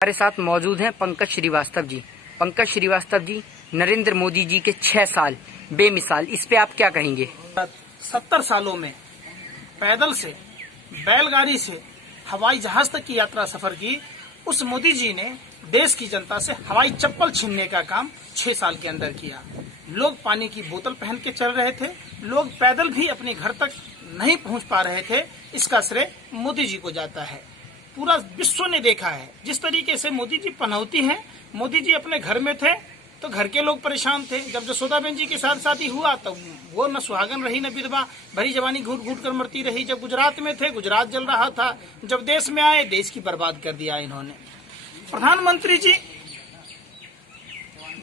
हमारे साथ मौजूद हैं पंकज श्रीवास्तव जी। पंकज श्रीवास्तव जी, नरेंद्र मोदी जी के 6 साल बेमिसाल, इस पे आप क्या कहेंगे? 70 सालों में पैदल से, बैलगाड़ी से, हवाई जहाज तक की यात्रा सफर की उस मोदी जी ने देश की जनता से हवाई चप्पल छीनने का काम 6 साल के अंदर किया। लोग पानी की बोतल पहन के चल रहे थे, लोग पैदल भी अपने घर तक नहीं पहुंच पा रहे थे। इसका श्रेय मोदी जी को जाता है। पूरा विश्व ने देखा है जिस तरीके से मोदी जी पनौती हैं। मोदी जी अपने घर में थे तो घर के लोग परेशान थे। जब जसोदाबेन जी के साथ शादी हुआ तो वो न सुहागन रही न विधवा, भरी जवानी घूट घूट कर मरती रही। जब गुजरात में थे, गुजरात जल रहा था। जब देश में आए, देश की बर्बाद कर दिया इन्होंने। प्रधानमंत्री जी,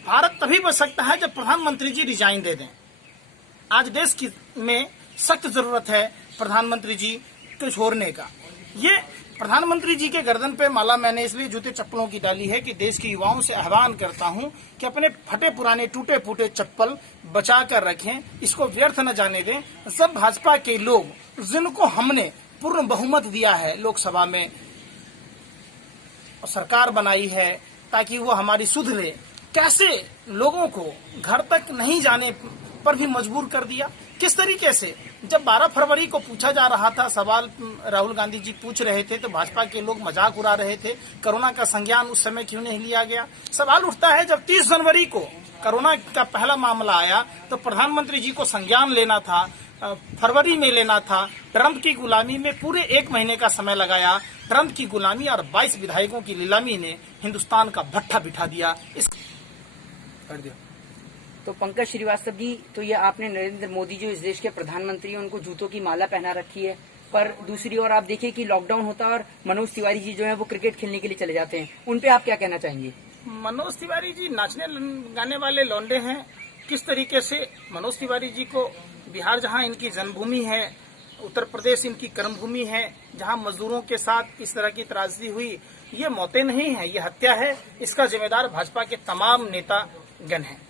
भारत तभी बच सकता है जब प्रधानमंत्री जी रिजाइन दे दें। आज देश की में सख्त जरूरत है प्रधानमंत्री जी को छोड़ने का। ये प्रधानमंत्री जी के गर्दन पे माला मैंने इसलिए जूते चप्पलों की डाली है कि देश के युवाओं से आह्वान करता हूं कि अपने फटे पुराने टूटे फूटे चप्पल बचा कर रखें, इसको व्यर्थ न जाने दें। सब भाजपा के लोग जिनको हमने पूर्ण बहुमत दिया है लोकसभा में और सरकार बनाई है ताकि वो हमारी सुध ले, कैसे लोगों को घर तक नहीं जाने पर भी मजबूर कर दिया। किस तरीके से जब 12 फरवरी को पूछा जा रहा था सवाल, राहुल गांधी जी पूछ रहे थे तो भाजपा के लोग मजाक उड़ा रहे थे। कोरोना का संज्ञान उस समय क्यों नहीं लिया गया? सवाल उठता है जब 30 जनवरी को कोरोना का पहला मामला आया तो प्रधानमंत्री जी को संज्ञान लेना था, फरवरी में लेना था। ट्रंप की गुलामी में पूरे 1 महीने का समय लगाया। ट्रंप की गुलामी और 22 विधायकों की नीलामी ने हिंदुस्तान का भट्ठा बिठा दिया। कर दिया। तो पंकज श्रीवास्तव जी, तो ये आपने नरेंद्र मोदी जो इस देश के प्रधानमंत्री हैं उनको जूतों की माला पहना रखी है, पर दूसरी ओर आप देखिए कि लॉकडाउन होता है और मनोज तिवारी जी जो है वो क्रिकेट खेलने के लिए चले जाते हैं। उन पे आप क्या कहना चाहेंगे? मनोज तिवारी जी नाचने गाने वाले लौंडे हैं। किस तरीके से मनोज तिवारी जी को बिहार, जहां इनकी जन्मभूमि है, उत्तर प्रदेश इनकी कर्मभूमि है, जहां मजदूरों के साथ इस तरह की त्रासदी हुई, ये मौतें नहीं है, ये हत्या है। इसका जिम्मेदार भाजपा के तमाम नेता गण हैं।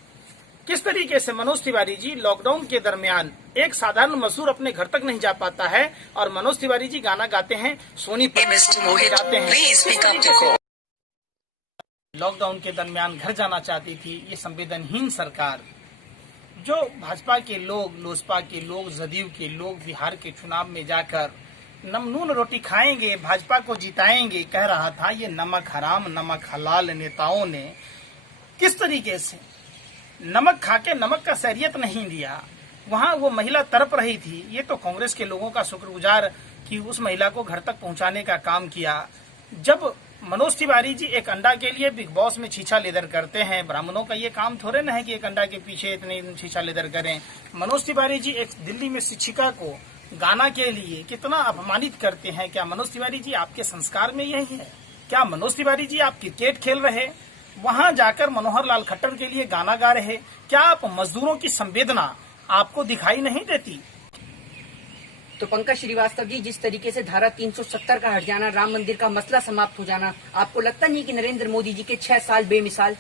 किस तरीके से मनोज तिवारी जी लॉकडाउन के दरमियान, एक साधारण मजदूर अपने घर तक नहीं जा पाता है और मनोज तिवारी जी गाना गाते हैं, सोनी जाते हैं। लॉकडाउन के दरमियान घर जाना चाहती थी ये संवेदनहीन सरकार। जो भाजपा के लोग, लोजपा के लोग, जदयू के लोग बिहार के चुनाव में जाकर नून रोटी खाएंगे, भाजपा को जिताएंगे कह रहा था, ये नमक हराम नमक हलाल नेताओं ने किस तरीके से नमक खाके नमक का सैरियत नहीं दिया। वहां वो महिला तड़प रही थी, ये तो कांग्रेस के लोगों का शुक्रगुजार कि उस महिला को घर तक पहुंचाने का काम किया। जब मनोज तिवारी जी एक अंडा के लिए बिग बॉस में छीछा लेदर करते हैं, ब्राह्मणों का ये काम थोड़े न है कि एक अंडा के पीछे इतने छीछा लेदर करें। मनोज तिवारी जी एक दिल्ली में शिक्षिका को गाना के लिए कितना अपमानित करते हैं। क्या मनोज तिवारी जी आपके संस्कार में यही है? क्या मनोज तिवारी जी आप क्रिकेट खेल रहे, वहां जाकर मनोहर लाल खट्टर के लिए गाना गा रहे? क्या आप मजदूरों की संवेदना आपको दिखाई नहीं देती? तो पंकज श्रीवास्तव जी, जिस तरीके से धारा 370 का हट जाना, राम मंदिर का मसला समाप्त हो जाना, आपको लगता नहीं कि नरेंद्र मोदी जी के 6 साल बेमिसाल?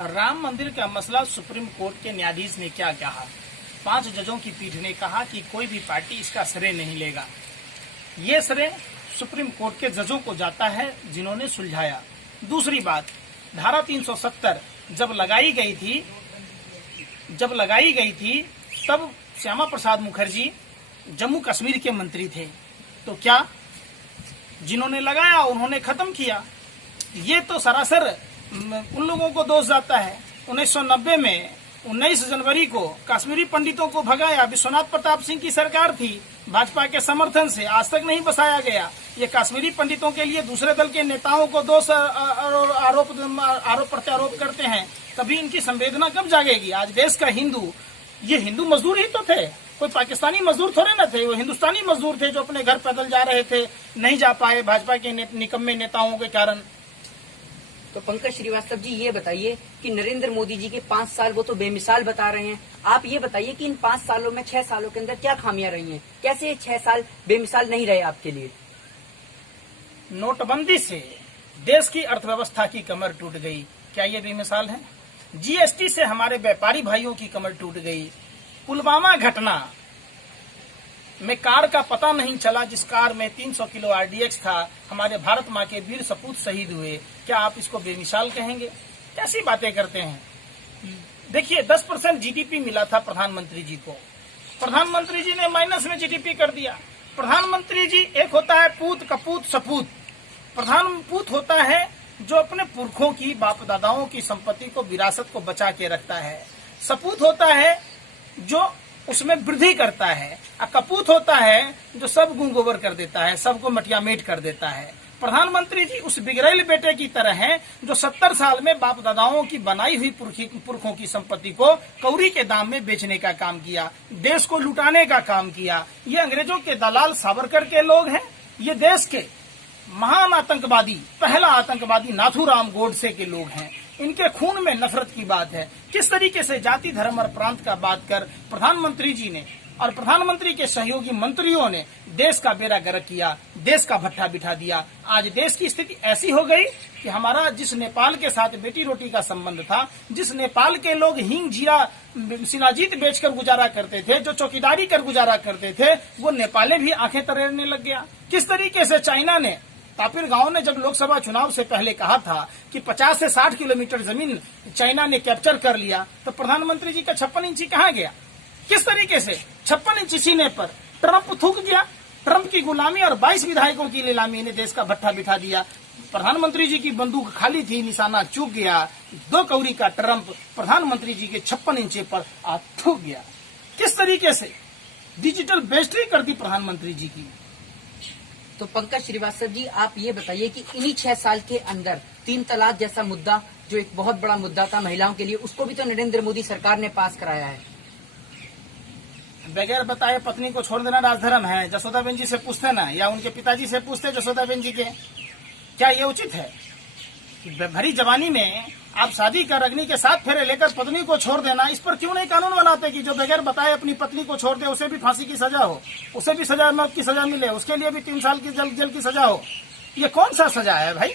राम मंदिर का मसला सुप्रीम कोर्ट के न्यायाधीश ने क्या कहा? 5 जजों की पीठ ने कहा कि कोई भी पार्टी इसका श्रेय नहीं लेगा। ये श्रेय सुप्रीम कोर्ट के जजों को जाता है जिन्होंने सुलझाया। दूसरी बात, धारा 370 जब लगाई गई थी तब श्यामा प्रसाद मुखर्जी जम्मू कश्मीर के मंत्री थे। तो क्या जिन्होंने लगाया उन्होंने खत्म किया? ये तो सरासर उन लोगों को दोष जाता है। 1990 में 19 जनवरी को कश्मीरी पंडितों को भगाया, विश्वनाथ प्रताप सिंह की सरकार थी, भाजपा के समर्थन से आज तक नहीं बसाया गया। ये कश्मीरी पंडितों के लिए दूसरे दल के नेताओं को दोष आरोप प्रत्यारोप करते हैं, तभी इनकी संवेदना कब जागेगी? आज देश का हिंदू, ये हिंदू मजदूर ही तो थे, कोई पाकिस्तानी मजदूर थोड़े न थे, वो हिंदुस्तानी मजदूर थे जो अपने घर पैदल जा रहे थे, नहीं जा पाए भाजपा के निकम्मे नेताओं के कारण। तो पंकज श्रीवास्तव जी, ये बताइए कि नरेंद्र मोदी जी के 5 साल वो तो बेमिसाल बता रहे हैं, आप ये बताइए कि इन 5 सालों में 6 सालों के अंदर क्या खामियां रही हैं? कैसे ये 6 साल बेमिसाल नहीं रहे आपके लिए? नोटबंदी से देश की अर्थव्यवस्था की कमर टूट गई, क्या ये बेमिसाल है? जीएसटी से हमारे व्यापारी भाइयों की कमर टूट गई। पुलवामा घटना में कार का पता नहीं चला, जिस कार में 300 किलो आरडीएक्स था। हमारे भारत माँ के वीर सपूत शहीद हुए। क्या आप इसको बेमिसाल कहेंगे? कैसी बातें करते हैं? देखिए, 10% जीडीपी मिला था प्रधानमंत्री जी को। प्रधानमंत्री जी ने माइनस में जीडीपी कर दिया। प्रधानमंत्री जी, एक होता है पूत, कपूत, सपूत। प्रधानपूत होता है जो अपने पुरखों की, बाप दादाओं की संपत्ति को, विरासत को बचा के रखता है। सपूत होता है जो उसमें वृद्धि करता है। और कपूत होता है जो सब गुण गोबर कर देता है, सबको मटियामेट कर देता है। प्रधानमंत्री जी उस बिगड़ैल बेटे की तरह हैं जो 70 साल में बाप दादाओं की बनाई हुई पुरखों की संपत्ति को कौड़ी के दाम में बेचने का काम किया, देश को लुटाने का काम किया। ये अंग्रेजों के दलाल सावरकर के लोग हैं। ये देश के महान आतंकवादी, पहला आतंकवादी नाथूराम गोडसे के लोग हैं। इनके खून में नफरत की बात है। किस तरीके से जाति, धर्म और प्रांत का बात कर प्रधानमंत्री जी ने और प्रधानमंत्री के सहयोगी मंत्रियों ने देश का बेड़ा गर्क किया, देश का भट्ठा बिठा दिया। आज देश की स्थिति ऐसी हो गई कि हमारा जिस नेपाल के साथ बेटी रोटी का संबंध था, जिस नेपाल के लोग हींग, जीरा, शिलाजीत बेचकर गुजारा करते थे, जो चौकीदारी कर गुजारा करते थे, वो नेपाले भी आंखें तरेरने लग गया। किस तरीके से चाइना ने, तापिर गांव ने जब लोकसभा चुनाव से पहले कहा था कि 50 से 60 किलोमीटर जमीन चाइना ने कैप्चर कर लिया, तो प्रधानमंत्री जी का 56 इंची कहाँ गया? किस तरीके से 56 इंची सीने पर ट्रंप थूक गया। ट्रंप की गुलामी और 22 विधायकों की नीलामी ने देश का भट्ठा बिठा दिया। प्रधानमंत्री जी की बंदूक खाली थी, निशाना चूक गया। 2 कौड़ी का ट्रंप प्रधानमंत्री जी के 56 इंची पर थूक गया। किस तरीके से डिजिटल बेस्ट्री कर दी प्रधानमंत्री जी की। तो पंकज श्रीवास्तव जी, आप ये बताइए कि इन्हीं 6 साल के अंदर 3 तलाक जैसा मुद्दा, जो एक बहुत बड़ा मुद्दा था महिलाओं के लिए, उसको भी तो नरेंद्र मोदी सरकार ने पास कराया है। बगैर बताए पत्नी को छोड़ देना राजधर्म है। जसोदाबेन जी से पूछते ना, या उनके पिताजी से पूछते जसोदाबेन जी के, क्या ये उचित है कि भरी जवानी में आप शादी कर अग्नि के 7 फेरे लेकर पत्नी को छोड़ देना? इस पर क्यों नहीं कानून बनाते कि जो बगैर बताए अपनी पत्नी को छोड़ दे उसे भी फांसी की सजा हो, उसे भी सजा, मौत की सजा मिले, उसके लिए भी 3 साल की जेल की सजा हो? ये कौन सा सजा है भाई?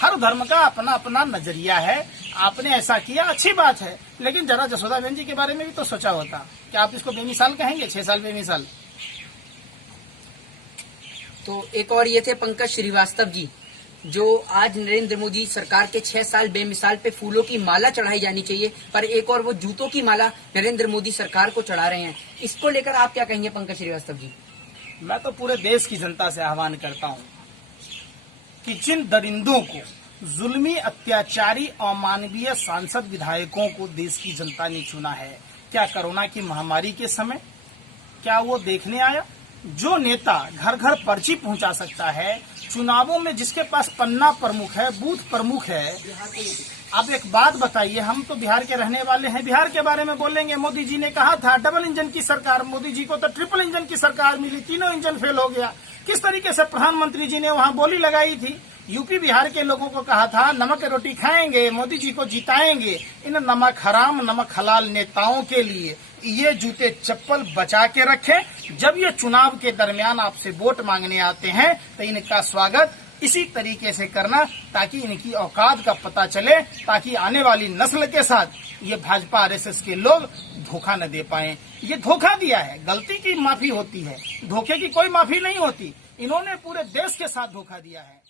हर धर्म का अपना अपना नजरिया है। आपने ऐसा किया, अच्छी बात है, लेकिन जरा जसोदाबेन जी के बारे में भी तो सोचा होता। क्या आप इसको बेमिसाल कहेंगे? 6 साल बेमिसाल। तो एक और ये थे पंकज श्रीवास्तव जी, जो आज नरेंद्र मोदी सरकार के 6 साल बेमिसाल पे फूलों की माला चढ़ाई जानी चाहिए, पर एक और वो जूतों की माला नरेंद्र मोदी सरकार को चढ़ा रहे हैं। इसको लेकर आप क्या कहेंगे पंकज श्रीवास्तव जी? मैं तो पूरे देश की जनता से आह्वान करता हूँ कि जिन दरिंदों को, जुल्मी, अत्याचारी, अमानवीय सांसद विधायकों को देश की जनता ने चुना है, क्या कोरोना की महामारी के समय क्या वो देखने आया? जो नेता घर घर पर्ची पहुंचा सकता है, चुनावों में जिसके पास पन्ना प्रमुख है, बूथ प्रमुख है। आप एक बात बताइए, हम तो बिहार के रहने वाले हैं, बिहार के बारे में बोलेंगे। मोदी जी ने कहा था डबल इंजन की सरकार, मोदी जी को तो ट्रिपल इंजन की सरकार मिली, तीनों इंजन फेल हो गया। किस तरीके से प्रधानमंत्री जी ने वहां बोली लगाई थी? यूपी बिहार के लोगों को कहा था नमक रोटी खाएंगे, मोदी जी को जिताएंगे। इन नमक हराम, नमक हलाल नेताओं के लिए ये जूते चप्पल बचा के रखें। जब ये चुनाव के दरमियान आपसे वोट मांगने आते हैं तो इनका स्वागत इसी तरीके से करना, ताकि इनकी औकात का पता चले, ताकि आने वाली नस्ल के साथ ये भाजपा आरएसएस के लोग धोखा न दे पाए। ये धोखा दिया है, गलती की माफी होती है, धोखे की कोई माफी नहीं होती। इन्होंने पूरे देश के साथ धोखा दिया है।